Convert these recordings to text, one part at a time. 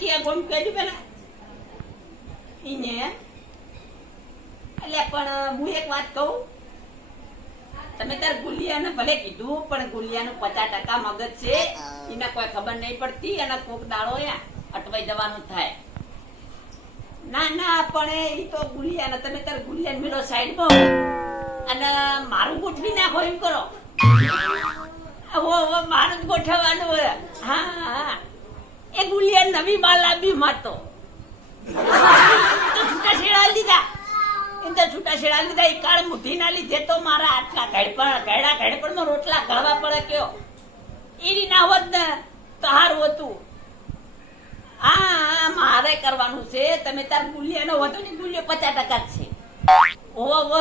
છે ગોમ કર્યું પેલા. ઈને. એટલે પણ હું એક વાત કહું. તમે તાર ગુલિયાને ભલે કીધું, પણ ગુલિયાનું પચાસ ટકા મગજ છે. એને કોઈ ખબર નહીં પડતી. અને કોક દાડો અટવાઈ જવાનું થાય. ના ના, પણ એ તો ગુલિયાને, તમે તાર ગુલિયાને મેળો સાઈડમાં અને મારું ગોઠવી નાખો એમ કરો. હો મારું જ ગોઠવવાનું હા હા. એ ગુલિયા નવી માલ લાવી મારતો છૂટા છેડા લીધા. તો છૂટા છેડા લીધા. એ કાળ મુઠી ના લીધે તો મારા આટલા ઘડપણ ઘડા ઘડપણમાં રોટલા ઘડવા પડે કયો? એની ના હોત ને, તો હારું હતું. હા મારે કરવાનું છે. તમે તાર ગુલિયાનો હતો ને ગુલિયો પચાસ ટકા છે. ઓ વ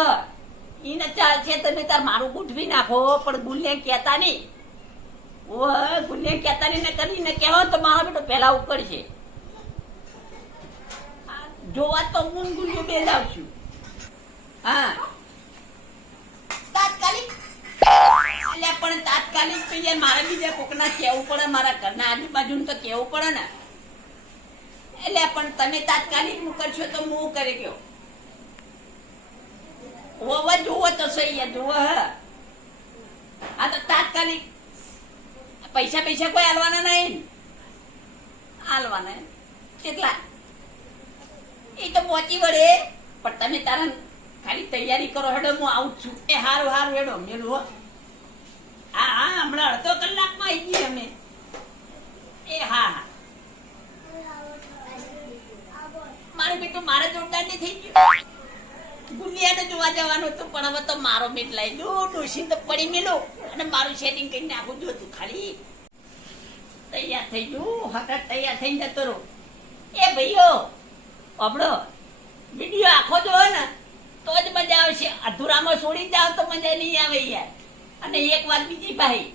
ઈને ચાલ છે, તમે તાર મારું ગોઠવી નાખો. પણ ગુલિયા કહેતા નહીં. ઓ ગુલિયા કહેતા નહીં ને કરીને કહેવો તો મારો બેટો પહેલા ઉકળશે જોવા તો હું ને ગુલિયો બે લાવશું હા. તાત્કાલિક? એટલે પણ તાત્કાલિક યાર મારે બીજા કોકના કહેવું પડે, મારા ઘરના આજુબાજુનું તો કહેવું પડે ને. એટલે પણ તમે તાત્કાલિક કરશો તો હું કરી ગયો. ઓવા જોવો તો સહી જોવો હ, તો તાત્કાલિક પૈસા પૈસા કોઈ આલવાના નહીં. આલવાના. કેટલા? એ તો પહોંચી વળે. પણ તમે તારા ખાલી તૈયારી કરો હેડો, હું આવું છું. એ હારું હારું હેડો, મેલું હો. હા હા હમણાં અડધો કલાકમાં આવી ગઈ અમે. એ, હા હા. મારે બેટું, મારે જોરદાર થઈ ગયું ગુલિયાને જોવા જવાનું હતું, પણ હવે તો મારો બેટ લઈ લો ડોસી તો પડી મેલો અને મારું સેટિંગ કરી નાખું જોતું ખાલી. તૈયાર થઈ ગયું હঠাৎ તૈયાર થઈને જતો રહો. એ ભાઈઓ આપણો વીડિયો આખો જોવો ને, તો જ મજા આવશે. અધૂરામાં છોડી જાવ તો મજા નહીં આવે યાર. અને એક વાત બીજી ભાઈ,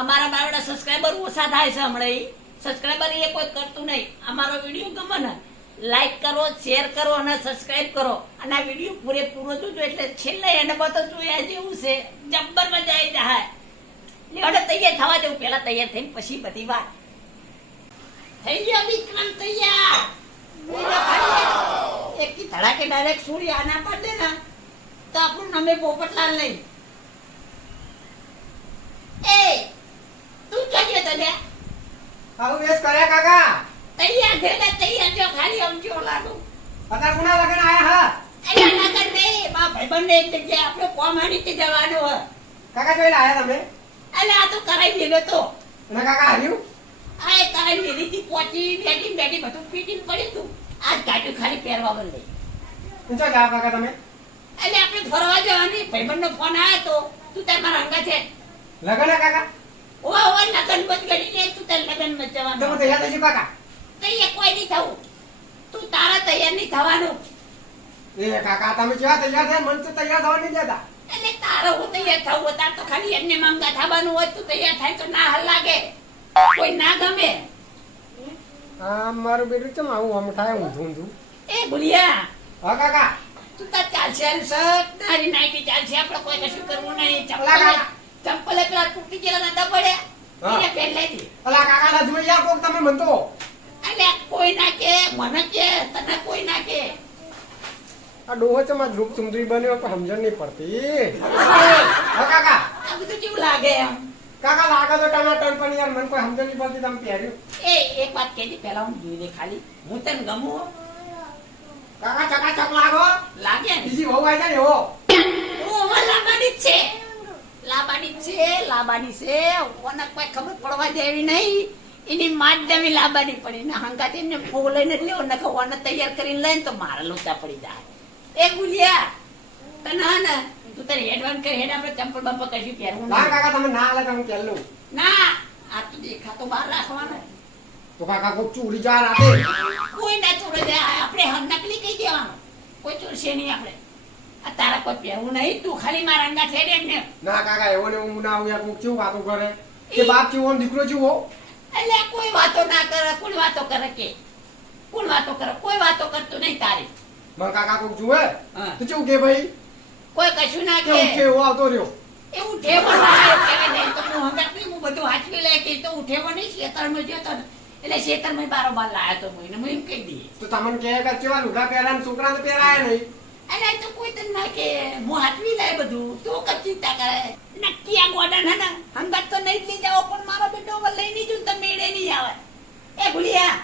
અમારા બાવડા સબસ્ક્રાઈબર ઓછા થાય છે હમણાં સબસ્ક્રાઈબર એ કોઈ કરતું નહીં. અમારો વીડિયો ગમે ને લાઈક કરો શેર કરો અને સબસ્ક્રાઇબ કરો. અને આ વીડિયો પૂરેપૂરો જોજો, એટલે છેલ્લે એને બધો જોયા જેવું છે, જબ્બર મજા આવી જાય લેવડે તૈયાર થવા જવું પેલા તૈયાર થઈને પછી બધી વાત. થઈ ગયા, વિક્રમ તૈયાર. એક થી ધડાકે ડાયરેક્ટ સૂર્ય આના પર દે ને, તો આપણું નમે પોપટલાલ નહીં. એ, તું કહીએ તો લે આવું વેસ કર્યા કાકા તૈયાર થયેલા તૈયાર જો ખાલી સમજો લાડુ. પતા કોના લગન આયા હા? અરે લગન નહીં મા ભાઈબંધ ને એક જગ્યાએ આપણે કોમાડી તે જવાનું હ કાકા જોઈને આયા તમે? અલે આ તો કરાઈ મેલ્યો તો. અને કાકા હાર્યું આ એ કરાઈ મેલી થી પહોંચી બેઠી બેઠી બધું ફિટિંગ પડ્યું તું આ ગાડું ખાલી પહેરવા બદલે. ઊંચો જાઓ કાકા તમે. અલે આપણે ફરવા જવાની. ભાઈબંધનો ફોન આવ્યો તો. તું તાર મારા અંગા છે. લગન કાકા? ઓ ઓ લગન બધ ગડી લે તું તાર લગનમાં તો હું તૈયાર થઈ કાકા. તૈયાર કોઈ નહીં થવું. તૈયાર નહીં થવાનું. એ કાકા તમે કેવા તૈયાર થયા મન તો તૈયાર થવા નહીં દેતા. એટલે તારો હું તૈયાર થવું? તાર તો ખાલી એમને માંગા થવાનું હોય તું તૈયાર થાય તો ના હાલ લાગે. કોઈ ના ગમે. હા મારું બેટું ચમ આવું આમ થાય હું ઝૂંઝું એ ભૂલિયા હા કાકા. તું તાર ચાલશે એમ સર? તારી નાઈટી ચાલશે. આપણે કોઈ કશું કરવું નહીં. ચંપલે એકલા ચંપલે પેલા તૂટી ગયેલા નતા પડ્યા હા. એને પહેર અલા કાકા ના જોઈ યાર કોક તમે મનતો એટલે કોઈ ના કે મને કે તને કોઈ ના કે. આ ડોહો ચમ આ ધ્રુપ સુંદરી બન્યો પણ સમજણ નહીં પડતી. હા કાકા. આ બધું કેવું લાગે એમ? કાકા લાગે તો ટનાટન પણ યાર. મને કોઈ સમજણ નહીં પડતી તમે પહેર્યું. એ એક વાત કહેજે પહેલા હું જોઈ લે ખાલી. હું તને ગમું કાકા ચકા ચક લાગો લાગે બીજી વહુ આવી જાય એવો હું હવે લાબાની જ છે. લાબાની જ છે લાબાની છે. ઓને કોઈ ખબર પડવા દેવી નહીં. એની દેવી લાબાની પડી ને હંગાત એમને ફોગ લઈને લેવો નખો ઓને તૈયાર કરીને લઈને તો મારા લોચા પડી જાય. એ ગુલિયા તને હા ને તું તારે હેડવાન કરી હેડ આપણે ચંપલ બંપલ કશું પહેરવું ના કાકા તમે ના હાલે તો હું ના આ તો દેખાતો બહાર રાખવાનો. તો કાકા કોક ચોરી જા રાતે કોઈ ના ચોરે જાય આપણે હમ નકલી કહી દેવાનું. કોઈ ચોરશે નહીં આપણે. આ તારા કોઈ પહેરવું નહીં તું ખાલી મારા અંગા છેડે ને. ના કાકા એવો ને એવું હું ના આવું યાર કોક કેવું વાતો કરે? કે બાપ કેવો દીકરો કેવો? એટલે કોઈ વાતો ના કરે કોણ વાતો કરે કે? કોણ વાતો કરે કોઈ વાતો કરતું નહીં તારે. મારા કાકા કોક જુએ. તો કેવું કે ભાઈ? કોઈ કશું ના કે. કે એવો આવતો રહ્યો. એ ઉઠેવો ના કહેવાય નહીં તો હું હમણાં નહીં, હું બધું હાચવી લે કે તો ઉઠેવો નહીં શેતરમાં જતો તો એટલે શેતરમાં બારોબાર લાયો તો હું એને હું એમ કહી દઈએ. તો તમને કહે કે કેવા લુગા પહેરા ને તો પહેરાયા નહીં. અને તો કોઈ તને ના કે હું હાચવી લે બધું? તું કઈ ચિંતા કરે. નક્કી આ ગોડા ના ના હંગાત તો નહીં લઈ જાવ પણ મારો બેટો હવે લઈ નહીં જઉં તો મેળે નહીં આવે. એ ભૂલિયા.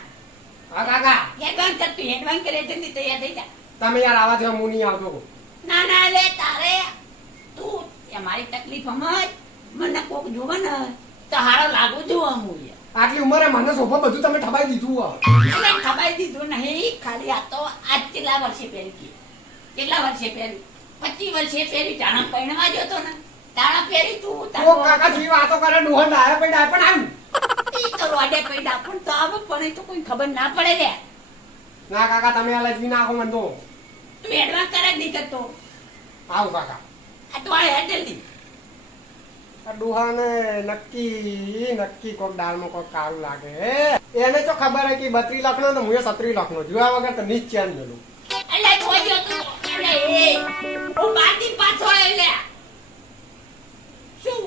હા કાકા. એડવાન્સ કર તું એડવાન્સ કરે જલ્દી તૈયાર થઈ જા. તમે યાર આવા જો હું નહીં આવતો. ના ના લે તારે. તું એ મારી તકલીફ સમજ મને કોક જોવે ને તો હારો લાગુ જોવા હું. આટલી ઉંમરે મને સોફા બધું તમે ઠબાઈ દીધું. એટલે દીધું નહીં ખાલી આ તો આજ કેટલા વર્ષે પહેરી કેટલા વર્ષે પહેરી પચીસ વર્ષે પહેરી જાણા પહેરવા ગયો તો ને. તાણા પહેરી તું કોક કાકા જેવી વાતો કરે? ડોહન ડાયા પૈડા પણ આવ્યું ઈ તો રોડે પૈડા પણ તો આવ પણ એ તો કોઈ ખબર ના પડે લે. ના કાકા તમે આ લજવી નાખો મને તો તું એડવાન્સ કરે જ નહીં કરતો? આવ કાકા. આ તો આ હેડ જલ્દી ડોહાને નક્કી નક્કી કોક દાળમાં કોક કાળું લાગે. એને તો ખબર હે કે બત્રી લખનો તો હું સત્રી લખનો જોયા વગર તો નિશ્ચય ગયેલું એ હું બાકી પાછો લે શું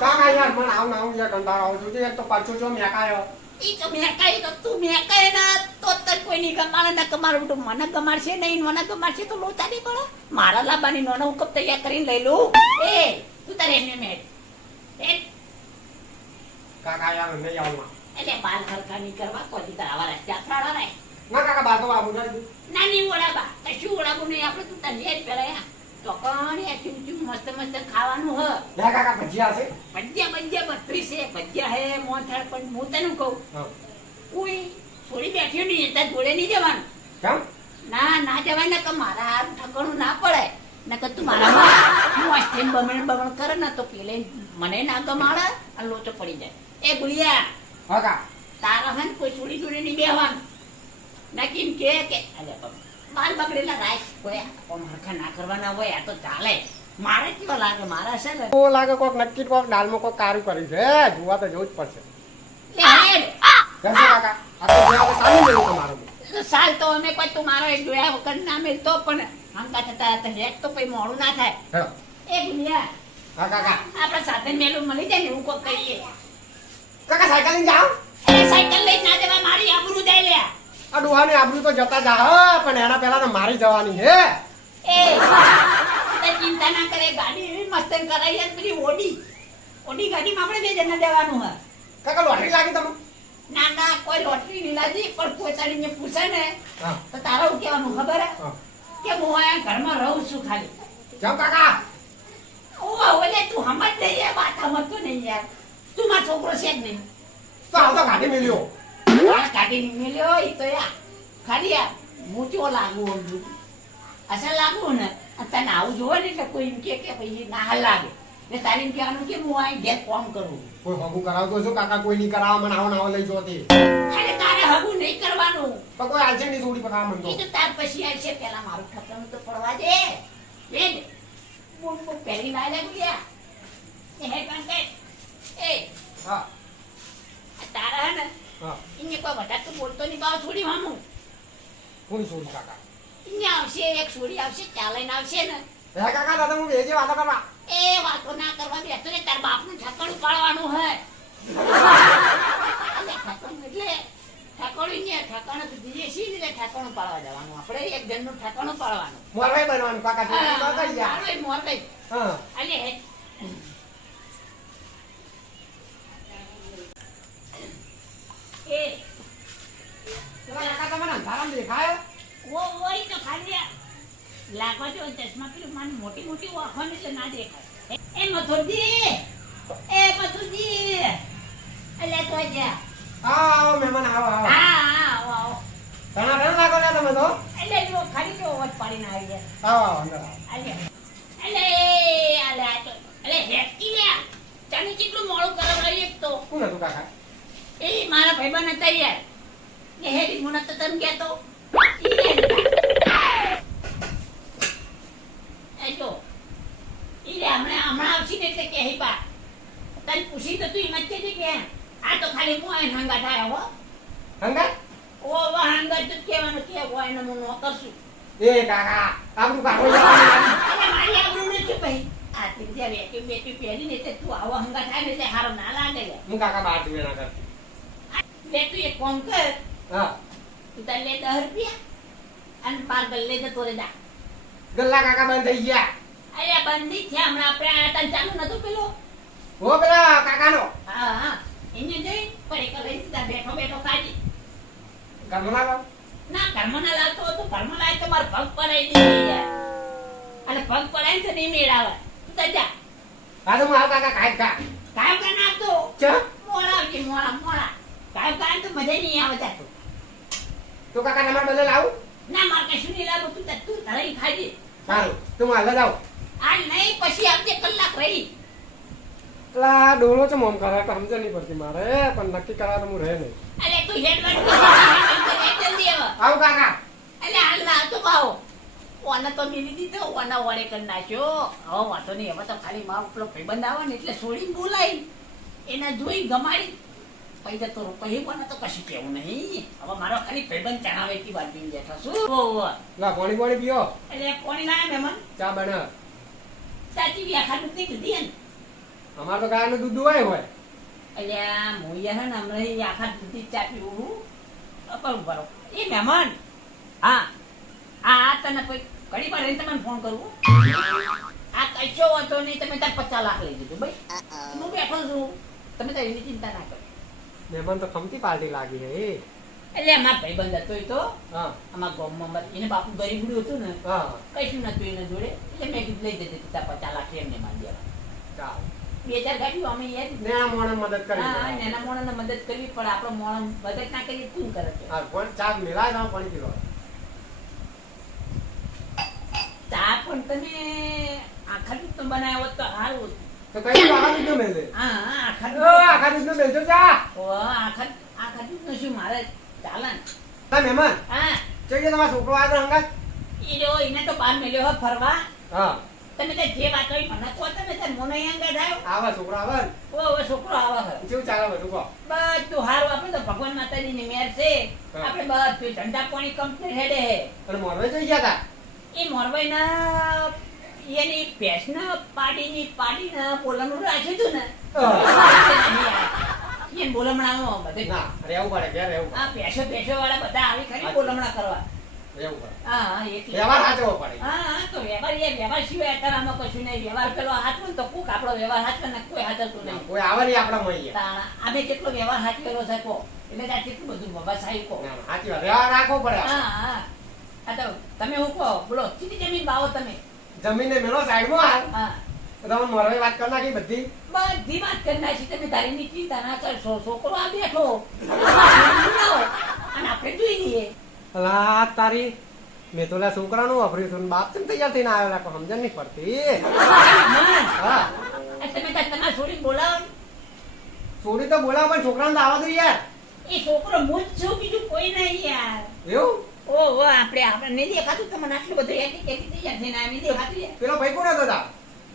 કાકા યાર મને આવું ને યાર કંટાળો આવું છું. તો પાછો જો મેકાયો. ઈ તો મેકાઈ તો તું મેકાય ના તો તને કોઈ નહીં ગમાડે ના ગમાડે. તો મને ગમાડશે નહીં મને ગમાડશે તો લોચા નહીં પડે. મારા લાબાની નોનો હુકમ તૈયાર કરીને લઈ લઉં. એ તું તારે એમને મેળ કાકા યાર નહીં આવું એટલે બાલ નહીં કરવા કોઈ તારા આવા રસ્તા ના કાકા બાતો આવું જાય ઓળા બા કશું ઓળાબું નહીં. આપણે તું તારે હેડ પેલા તો કોણ એ ચૂ ચૂ મસ્ત મસ્ત ખાવાનું હ. ના કાકા ભજીયા છે ભજીયા ભજીયા બત્રીસ છે. ભજીયા હે મોથાળ પણ હું તને કહું. કોઈ થોડી બેઠ્યો નહીં તાર જોડે નહીં જવાનું. કેમ? ના ના જવાય ને કે મારા ઠકણું ના પડે ને કે તું મારા હું આસ્તે બમણ બમણ કરે ને તો પેલે મને ના ગમાડે અને લોચો પડી જાય. એ ગુલિયા હા કા તારા હન કોઈ છોડી જોડે નહીં બેહવાનું. ના કે કે અલે બાલ બગડેલા રાખ. કોઈ આમ હરખા ના કરવાના હોય આ તો ચાલે. મારે કેવો લાગે? મારા છે ને. તો લાગે? કોક નક્કી કોક દાળમાં કોક કારું કર્યું છે. જોવા તો જવું જ પડશે. લે હેડ. કહેશો કાકા. આ. તો જોવા તો સામે ગયું તમારું સાલ તો અમે કોઈ તું મારો એક જોયા વગર ના મેલતો પણ હંકા થતા તો હેડ તો પછી મોડું ના થાય. એ ગુલિયા હા કાકા. આપણે સાથે મેલું મળી જાય ને હું કોક કહીએ. કાકા સાયકલ લઈને જાઓ. એ સાયકલ લઈ ના દેવા મારી આબરૂ જાય લે. આ ડોહાની આબરૂ તો જતા જા પણ એના પહેલા તો મારી જવાની હે એ ચિંતા ના કરે ગાડી એવી મસ્ત કરાઈ છે પેલી ઓડી. ઓડી ગાડીમાં આપણે બે જણા દેવાનું હે કાકા લોટરી લાગી તમને? ના ના કોઈ લોટરી નહીં લાગી પણ કોઈ તારીને પૂછે ને તો તારે હું કહેવાનું ખબર હે? કે હું અહીંયા ઘરમાં રહું છું ખાલી. જાઓ કાકા. ઓ ઓલે તું સમજ નહીં યાર વાત સમજતો નહીં યાર. તું મારો છોકરો છે જ નહીં. તો આવતો ગાડી મેલ્યો. આ કાઢીને મેલ્યો ઈ તો યાર ખાલી યાર મૂચો લાગુ આમ જોતું. લાગુ ને તને આવું જોવે ને એટલે કોઈ એમ કે કે ભાઈ ના લાગે. ને તારે એમ કહેવાનું કે હું અહીં ઘેર કોમ કરું. કોઈ હગું કરાવતો છો કાકા કોઈ નહીં કરાવવા મને આવો નાવો લઈ જોતી અરે તારે હગું નહીં કરવાનું. પણ કોઈ આલશે નહીં થોડી પકાવા મને એ તો તો તાર પછી આવશે પેલા મારું ઠપકાનું તો પડવા દે. એ બૂટ બૂટ પહેરી ના લે ગયા. એ હેડ બંધ કર એ. હા. તારા હે ને એને કોઈ વધારે તો બોલતો નહીં બાવ થોડી વામું કોણ છોડી કાકા? ઇને આવશે એક છોડી આવશે ત્યાં લઈને આવશે ને. હે કાકા દાદા હું બેજે વાતો કરવા. એ વાતો ના કરવા બેઠો ને તાર બાપનું ઠકડું પાડવાનું હે. એટલે ઠકાણું એટલે ઠકાણું ને ઠકાણું તો બીજે સી રીતે ઠકાણું પાડવા જવાનું? આપણે એક જણનું ઠકાણું પાડવાનું મોરવાઈ બનવાનું કાકા છોડી મારવાઈ. હા. અલે હે. એ પેલા કાકા તમને અંધારામાં દેખાય ઓ ઓય તો ખાલી લાગવા જો ચશ્મા પેલું મને મોટી મોટી આંખો ને એટલે ના દેખાય. એ મથુરજી એ મથુરજી એટલે તો જા. આવો મહેમાન આવો આવો. હા આવો આવો. ઘણા ઘણા લાગો ને તમે તો? એટલે જો ખાલી જો અવાજ પાડીને આવી જાય આવો આવો અંદર આવો. અલે અલે આ તો અલે હેકી લે તને કેટલું મોડું કરવા એક તો. કાકા? એ મારા ભાઈબંધ હતા યાર હેરી મુના તો તને કહેતો. જો ઈ હમણાં હમણાં આવશે ને એટલે કહે બા તને પૂછી તો તું મચ્છે જ કે આ તો ખાલી હું આઈને હંગા થાય હો. હંગા ઓ વા હંગા તો કહેવાનું કે હોય એને હું કરશું. છું એ કાકા આપણું કાકો મારી આબરૂ નથી ભાઈ. આ તી જ્યાં વેટી બેટી પહેરી ને એટલે તું આવો હંગા થાય ને એટલે હારો ના લાગે. હું કાકા બહાર જુએ ના કરતી. લે તું એક કોમ કર. હા. તું તાર લે દસ રૂપિયા અને બાર ગલ્લે જતો રે જા ગલ્લા કાકા બંધ થઈ ગયા. અરે બંધી છે હમણાં આપણે આ તન ચાલુ નતો પેલો? હો પેલા કાકાનો. હા હા. એને જઈ પડી કર લઈ સીધા બેઠો બેઠો કાઢી ઘરમાં લાવ. ના ઘરમાં ના લાવતો હતો. ઘરમાં લાય તો મારે પગ પડાઈ દે અને પગ પડાય ને તો નહીં મેળાવે. તું તો જા. હા તો હું આવ કાકા કાય કા કાય કા નાખતો. ચા? મોડા કે મોડા મોડા. કાયમ કાલ તો મજા નહીં આવે જાતું તો. કાકા તમારે બદલ આવું ના મારે કશું નહીં લાવું તું તું ધરાઈ ખાજે સારું તું જ આવ આ નહીં પછી આવજે કલાક રહી. પેલા ડોલો છે મોમ કરે તો સમજ નહીં પડતી મારે પણ નક્કી કરાવે હું રહે નહીં. અલે તું હેડવાટ કરી જલ્દી આવ. આવ કાકા. અલે હાલ ના તો ભાવ ઓને તો મિલી દીધો ઓના વડે કરી નાખ્યો. હવે વાંધો નહીં હવે તો ખાલી મારો પેલો ભાઈબંધ આવે ને એટલે છોડીને બોલાય. એને જોઈ ગમાડી. પૈસા તો પછી ને તો કશું કેવું નહીં? હવે મારો ખાલી ભાઈબંધ ચણાવે એટલી વાત પીને બેઠો છું ઓ, ઓ. લા પાણી પાણી પીઓ. એટલે પાણી લાયા મહેમાન? ચા બને. સાચી દૂધની કીધી ને અમારે તો ગાયનું દૂધ દુવાય હોય. એટલે મોયા હે ને હમણાં આખા આખા દૂધી ચા પીવું કરું બરો એ મહેમાન હા આ આ તને કોઈ ઘડી વાર રહીને તમને ફોન કરું આ કશો વાંધો નહીં તમે તાર પચાસ લાખ લઈ દીધું ભાઈ હું બેઠો છું. તમે તો એની ચિંતા ના કરો. મહેમાન તો ખમતી પાર્ટી લાગી હે એટલે અમાર ભાઈબંધ હતો એ તો. અમારા ગામમાં એને બાપુ ગરીબડું હતું ને કશું નતું એને જોડે. એટલે મેં કીધું લઈ જતી તાર પચાસ લાખ એમને માન દેવા. બે ચાર ગાડીઓ અમે યાર. નેના મોણે મદદ કરી હા નેના નાના મદદ કરવી પણ આપણો મોણ મદદ ના કરીએ તું કરે છે? હા પણ ચા મેલા ના પડી ગયો ચા પણ તને આખા તો બનાવ્યો તો હતું. તો કઈ આખા દૂધનો મેલજે હા હા, આખા ઓ, દૂધ આખા દૂધનો મેલજો ઓ, આખા આખા દૂધનો શું મારે? ચાલે ને. મહેમાન. હા. જોઈએ તમારો છોકરો આવે હંગાત. ઈ રહ્યો, એને તો બહાર મેલ્યો હો ફરવા. હા. તમે તો જે વાત હોય મને કહો તમે મોનો આવ્યો? છોકરો આવે. ઓ હવે છોકરો આવે હે કેવું ચાલે બધું કહો. બધું હારું આપણે તો ભગવાન માતાજીની મેર છે. આપડે આપણે બધું ધંધા પાણી કંપની હેડે હે. પણ મોરવે જઈ ગયા એ એ મોરવાઈના એની ભેંસના પાડીની પાડીના બોલામણું રાખ્યું હતું ને. એને બોલમણાનો બધે. ના રહેવું પડે કે રહેવું આ પેશો પેશો વાળા બધા આવી ખરી બોલમણા કરવા. રહેવું પડે. હા હા એટલે વ્યવહાર સાચવો પડે. હા તો વ્યવહાર એ વ્યવહાર સિવાય અત્યારે આમાં કશું નહીં. વ્યવહાર પેલો હાચવો ને તો કોક આપણો વ્યવહાર હાચવે ને કોઈ હાચવતું નહીં. કોઈ આવે નહીં આપણા મહીએ અમે કેટલો વ્યવહાર હાચવેલો છે કો એટલે ત્યાં કેટલું બધું કો. વ્યવહાર રાખવો પડે. હા હા. આ તો તમે હું કહો બોલો ચીટી જમીન બાવો તમે. જમીનને મેલો સાઈડમાં હાલ. હા. તમે મોરવે વાત કરી નાખી બધી? બધી વાત કરી નાખી. તમે તારીની ચિંતા ના કરશો છોકરો આ બેઠો. અને આપણે જોઈ લઈએ. અલા તારી મેં તો છોકરાનું વાપર્યું ને બાપ કેમ તૈયાર થઈને આવ્યો લા સમજણ નહીં પડતી. તમે તમારા છોડી બોલાવો છોડી તો બોલાવો પણ છોકરાને તો આવવા દો યાર. એ છોકરો હું જ છું બીજું કોઈ નહીં યાર. એવું? ઓહો આપણે આપણે દેખાતું તમને આટલું બધું એકી એકી તૈયાર થઈને આવી દેખાતું પેલો ભાઈ કોણ હતો તા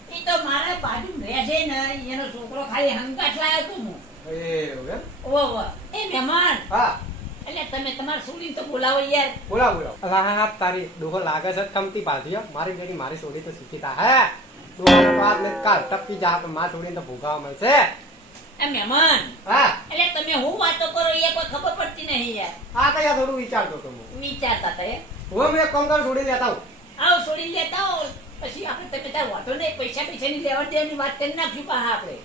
એ તો મારા બાજુ રહે ને એનો છોકરો ખાલી હંકાટ લાયો તું હું. એવું ઓહો એ મહેમાન. હા. એટલે તમે તમારા છોડીને તો બોલાવો યાર. બોલાવો બોલાવ. તારી ડોહો લાગે છે કમતી પાલતી મારી બેટી મારી છોડી તો શીખીતા હે? ડોહો વાત ને કાલ ટપકી જા પણ મારી સોડી તો ભોગાવા મળશે. એ મહેમાન. હા. એટલે તમે હું વાતો કરો એ નહીં યાર. થોડું વિચારતો હતો વિચારતા હતા હું મેં કોમ કર છોડી લેતા હું આવો છોડી લેતા હો પછી આપણે તમે તાર વાંધો નહીં પૈસા પૈસાની લેવડ દેવાની વાત કરી નાખ્યું પાછા આપણે.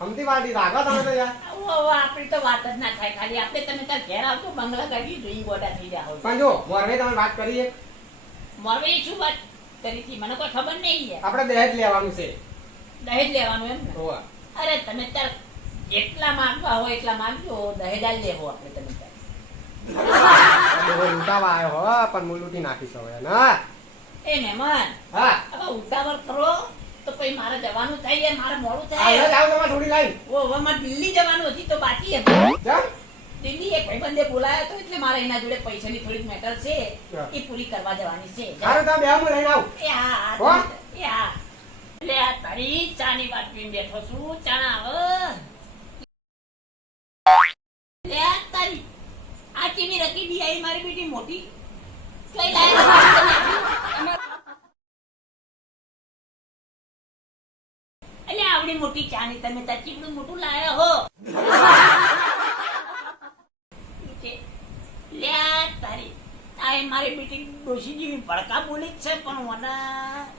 કમતી પાર્ટી રાખો તમે તો યાર. આવો આવો આપણી તો વાત જ ના થાય ખાલી. આપણે તમે તાર ઘેર આવતો બંગલા કાઢી જોઈ ગોડા થઈ જાઓ. પણ જો મોરવે તમે વાત કરીએ મોરવે શું વાત કરી હતી? મને કોઈ ખબર નહીં યાર. આપણે દહેજ લેવાનું છે. દહેજ લેવાનું એમ ને? અરે તમે તાર જેટલા માંગવા હોય એટલા માંગજો. દહેજ જ લેવો આપણે તમે. આ આવ્યો હો પણ હું લૂંટી નાખીશ હવે ના એ મહેમાન હા. હવે ઉતાવળ કરો તો પછી મારે જવાનું થાય યાર મારે મોડું થાય. હવે થાય તમારે થોડી લાઈન. ઓ હવે મારે દિલ્હી જવાનું હતી તો બાકી હતું દિલ્હી એક ભાઈબંધે બોલાયો તો એટલે મારે એના જોડે પૈસાની થોડીક મેટર છે. એ પૂરી કરવા જવાની છે સારું તમે બે હું લઈને આવું. એ હા હા એટલે આ તારી ચાની વાત પીને બેઠો છું ચા આવ આ રકી બી આવી મારી બેટી મોટી. લાયા અલે, આવડી મોટી ચાની, તમે તાર મોટું લાયા હો. તારી, આ મારી બેટી ડોશી જેવી ભડકા બોલી છે, પણ મને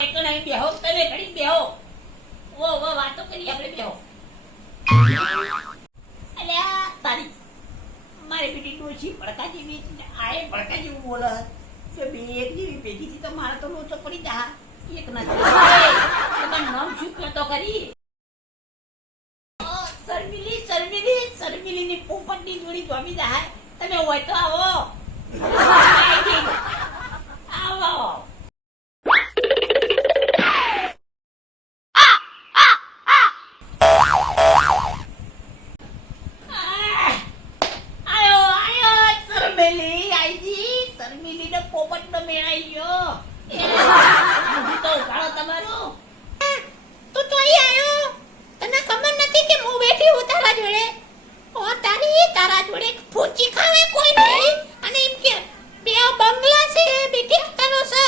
એકણ અહીં બેહો, તમે ઘડી બેહો. ઓ વાતો કરી, આપણે બેહો. મારી બેટી ડોશી ભડકા જેવી છે ને આ એ ભડકા જેવું બોલે કે બે એક જેવી ભેગી થી તો મારે તો લોચો પડી જા એક નથી તમારું નામ શું કહેતો કરી શર્મિલી શર્મિલી શર્મિલી, શર્મિલીની પોપટની જોડી જોમી જાય. તમે હોય તો આવો. આવો આહ! આયો આયો શર્મિલી આઈજી શર્મિલીનો પોપટનો મેળ આઈ ગયો એ, મોઢું તો ઉઘાડો તમારું તું તો અહીં આવ્યો તને ખબર નથી કે હું બેઠી હું તારા જોડે ઓ તારી તારા જોડે ફૂચી ખાવે કોઈ નહીં અને એમ કે બે બંગલા છે બેટી કરો છે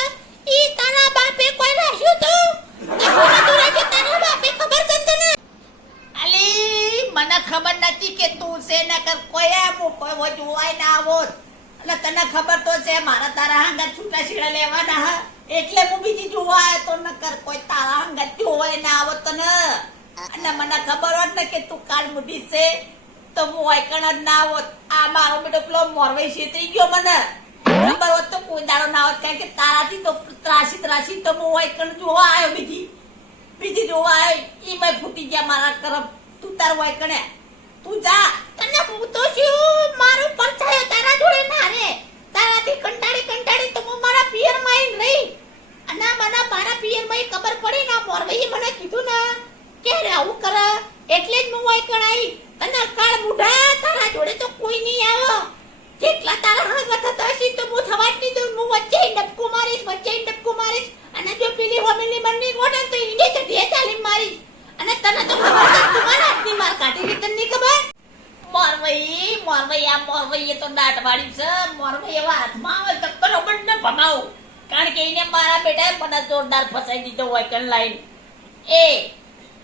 ઈ તારા બાપે કોઈ રાખ્યું તો કે કોને તું રાખ્યું તારા બાપે ખબર છે તને અલી મને ખબર નથી કે તું છે નકર કોઈ આમ કોઈ હોય જોવાય ના આવો એટલે તને ખબર તો છે મારા તારા હંગત છૂટા છેડા લેવાના હા એટલે હું બીજી જોવા આવ્યો તો નકર કોઈ તારા હંગત જોવાય ના આવો તને અને મને ખબર હોત ને કે તું કાળ મુઢી છે, તો હું વાયકણ જ ના હોત. આ મારો બેટો પેલો મોરવાઈ છેતરી ગયો મને. ખબર હોત તો કોઈ દાડો ના હોત, કારણ કે તારાથી તો ત્રાસી ત્રાસી તો હું વાયકણ જોવા આવ્યો બીજી. બીજી જોવા આવ્યો એ મેં ફૂટી ગયા મારા કરમ. તું તાર વાયકણે. તું જા. તને હું તો શું? મારું પરછાયો તારા જોડે ના રે. તારાથી કંટાળી કંટાળી તો હું મારા પિયરમાં રહી. અને મને મારા પિયરમાં ખબર પડી ના મોરવાઈએ મને કીધું ના કે આવું કરે? એટલે જ હું કણાઈ. અને કાળ બુઢા, તારા જોડે તો કોઈ નહીં આવો. જેટલા તારા હળગત થતા હશે તો હું થવા જ નહીં દઉં. હું વચ્ચે ડબકો મારીશ, વચ્ચે ડબકો મારીશ. અને જો પેલી હોમેલી બંને ગોટે તો ઈને ચઢીએ ચાલી મારીશ. અને તને તો ખબર છે, તું મારા હાથની માર કાઢી તને નહીં ખબર? મોરવઈ મોરવઈ, આ મોરવઈ એ તો દાંત વાળી છે. મોરવઈ એવા હાથમાં આવે તો બરોબર ને ભમાવું કારણ કે એને મારા બેટાએ મને જોરદાર ફસાઈ દીધો હોય લાઈન એ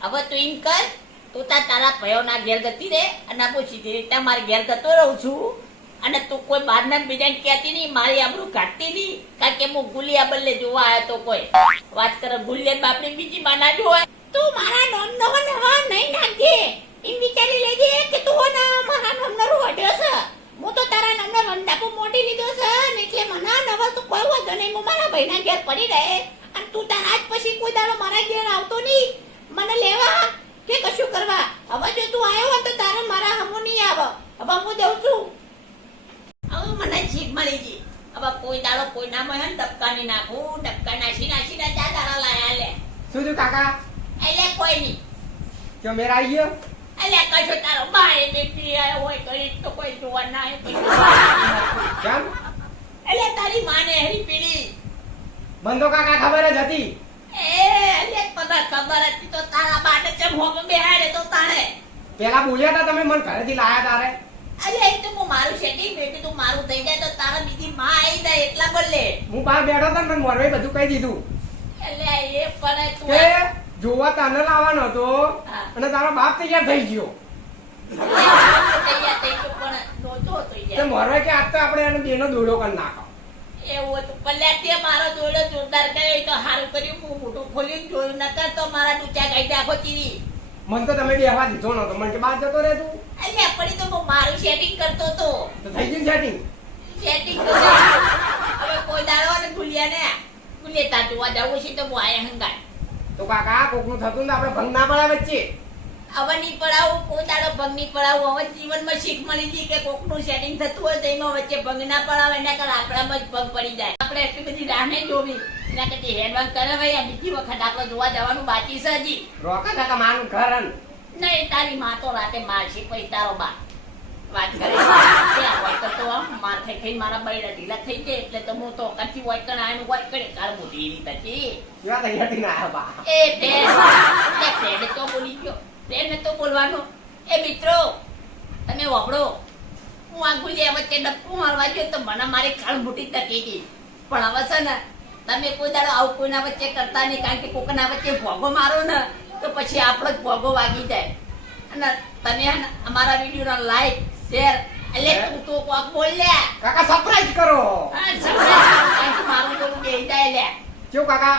હવે તું એમ કર, તું તાર તારા ભયોના ઘેર જતી રે અને હું સીધી રીતે મારી ઘેર જતો રહું છું. અને તું કોઈ બહારના બીજાને કહેતી નહીં, મારી આબરું કાઢતી નહીં. કારણ કે હું ગુલિયા બલ્લે જોવા આવ્યો તો કોઈ. વાત કરે ગુલિયા બાપની બીજી માં ના જોવાય. તું મારા નોમ નવા નવા નહીં નાખજે. એમ વિચારી લેજે કે તું ના મારા નામનો રોડ્યો છે. હું તો તારા નામનો રંડાપો મોટી લીધો છે ને એટલે મને નવા તો કોઈ વાંધો નહીં. હું મારા ભાઈના ઘેર પડી રહે. અને તું તારા આજ પછી કોઈ દાડો મારા ઘેર આવતો નહીં. મને લેવા? કે કશું કરવા? હવે જો તું આવ્યો હોત તો તારે મારા હમો નહીં આવે. હવે હું જઉં છું. હવે મને જીભ મળી ગઈ. હવે કોઈ દાડો કોઈ ના માં ડબકા ની નાખું ડબકા નાખી નાખીને ચા તારા લાયા લે. શું થયું કાકા? એટલે કોઈ નહીં. જો મેરા આવી ગયો? એટલે કશો તારો બાય બેટી આયો હોય કરી તો કોઈ જોવા ના આવે. કેમ? એટલે તારી માને હરી પીડી. બંધો કાકા ખબર જ હતી. એટલે ખબર હતી તો તારા બાને ચમ હોમ બેહાડે તો તાણે પેલા બોલ્યા હતા તમે મને ઘરેથી લાયા તારે. એટલે એ તો હું મારું સેટિંગ બેટી તું મારું થઈ જાય તો તારા બીજી માં આવી જાય એટલા બોલે હું બહાર બેઠો હતો ને મને બધું કહી દીધું. એટલે એ પણ તું કે જોવા તને લાવવાનો હતો અને તારો બાપ તૈયાર થઈ ગયો. તૈયાર થઈ ગયો પણ કે આજ તો આપણે એનો બેનો દોડો કરી નાખો. એવું હતું. પલ્યા તે મારો દોડો જોરદાર કર્યો તો સારું કર્યું. હું મોટું ખોલ્યું જોયું. નકર તો મારા ડૂચા કાઢી નાખો ચીરી. મને તો તમે બેહવા દીધો નતો મને કે બહાર જતો રહે તું અલ્યા પડી તો હું મારું સેટિંગ કરતો તો થઈ ગયું સેટિંગ સેટિંગ તો હવે કોઈ દાડો ને ભૂલ્યા ને. ભૂલ્યા તા જોવા જવું છે તો હું આયા હંગાય તો કાકા કોકનું થતું ને આપણે ભંગ ના પડે વચ્ચે. હવે નહીં પડાવું કોઈ દાડો પડાવું હવે જીવનમાં શીખ મળી હતી કે કોકનું સેટિંગ થતું હોય તો એમાં વચ્ચે ભંગ ના પડાવે એના કર આપણામાં જ ભંગ પડી જાય. આપણે એટલી બધી રાહને જોવી. એના કરતી હેડવાન કરે ભાઈ આ બીજી વખત આપણે જોવા જવાનું બાકી છે હજી. રોકા કાકા માનું ઘર નહીં તારી માં તો રાતે મારશે પછી તારો બા વાત કરે તો આમ માર ખાઈ મારા બૈડા ઢીલા થઈ ગયા એટલે તો હું તો કચ્છી વાયકણ આનું વાયકણ કાળ મોટી એવી હતી કેવા તૈયારથી ના આવ્યા બા. એ તો બોલી ગયો. બેન તો બોલવાનો એ મિત્રો તમે વાપરો. હું આ ગુલિયા વચ્ચે ડબકું મારવા ગયો તો મને મારી કાળ મોટી તકી ગઈ પણ હવે છે ને તમે કોઈ દાડો આવું કોઈના વચ્ચે કરતા નહીં કારણ કે કોકના વચ્ચે ભોગો મારો ને તો પછી આપણો જ ભોગો વાગી જાય. અને તમે અમારા વીડિયો લાઈક શેર એટલે તું તો કોક બોલ. લે કાકા સરપ્રાઈઝ કરો. હા મારું તો બેહી જાય લે. જો કાકા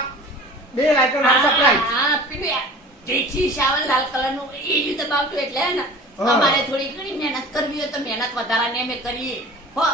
બે લાઈક ના સરપ્રાઈઝ હા, પેલું આ દેશી લાલ કલરનું એ જ દબાવતું એટલે ને. અમારે થોડી ઘણી મહેનત કરવી હોય તો મહેનત વધારાની અમે કરીએ. હો.